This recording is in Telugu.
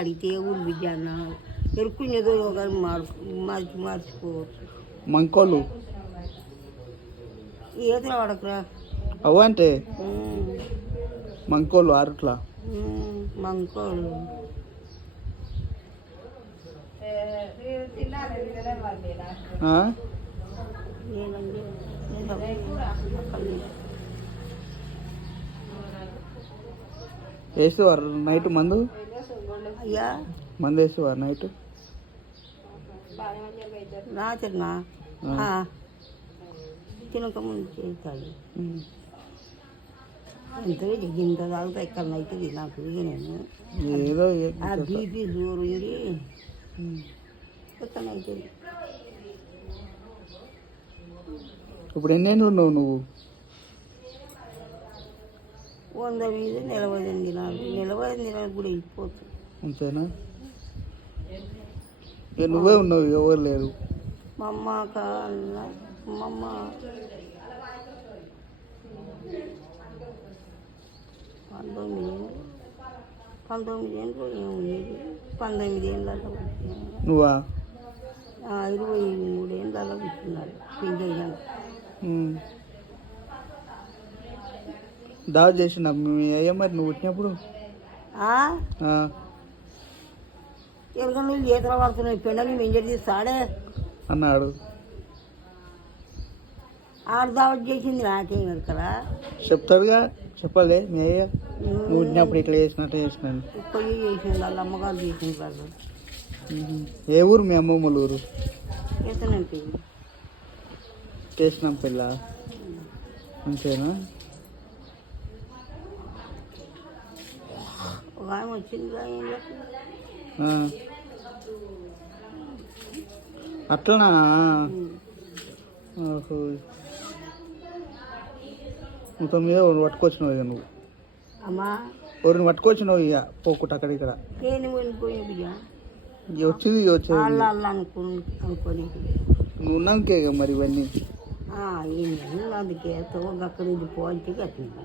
అడిగితే ఊరు బిడ్డ అన్న ఎరుక్కునేదో ఒకరు మార్చుకోవచ్చు. మంకోళ్ళు ఈతలు వాడకురా అవు అంటే మంకోళ్ళు ఆరుట్లా మంకోళ్ళు వేసేవారు నైట్ మందు అయ్యా మందు వేసేవారు నైట్ రాత్రినా తినక ముందు చేస్తాడు. ఎంతో ఇంత తాగుతా ఇక్కడ అవుతుంది నాకు నేను ఏదో ఆ బీపీ జోరు ఉండి కొత్తన అవుతుంది. ఇప్పుడు ఎన్నేళ్ళు ఉన్నావు నువ్వు? 100 మీద 48 దినాలు 48 దినాలు కూడా అయిపోతుంది. అంతేనా? ఇక నువ్వే ఉన్నావు, ఎవరు లేరు. మా అమ్మ మా అమ్మ 19 ఏళ్ళు ఏముంది 19 ఏళ్ళలో నువ్వా? 23 ఏళ్ళలో కూర్చున్నాడు పింజయ్యాను. దావ చేసిన మీ అయ్య మరి నువ్వు పుట్టినప్పుడు ఎరుక నీళ్ళు ఈతలు పడుతున్నాయి పెండని మెంజడి తీస్తాడే అన్నాడు. దావత్ చేసింది నాకేం ఎరుకరా చెప్తాడుగా, చెప్పలే మీ అయ్య నువ్వు పుట్టినప్పుడు ఇట్లా చేసినట్టు చేసినాను. పొయ్యి చేసింది వాళ్ళ అమ్మగారు చేసింది వాళ్ళు. ఏ ఊరు మీ అమ్మమ్మల ఊరు? చేస్తానంటే చేసినాం పిల్ల అంతేనా? ఒక ఆమె వచ్చింది అట్లనా? ఓహో, మొత్తం మీద పట్టుకొచ్చినావు ఇక నువ్వు. అమ్మా ఎవరిని పట్టుకొచ్చినావు ఇక పోకుండా అక్కడ ఇక్కడ నేను వెళ్ళిపోయిన బియ్య వచ్చింది వాళ్ళు అనుకోని నువ్వు ఉన్నాకే ఇక మరి ఇవన్నీ అందుకే అక్కడ ఇది పోతే కట్టింది.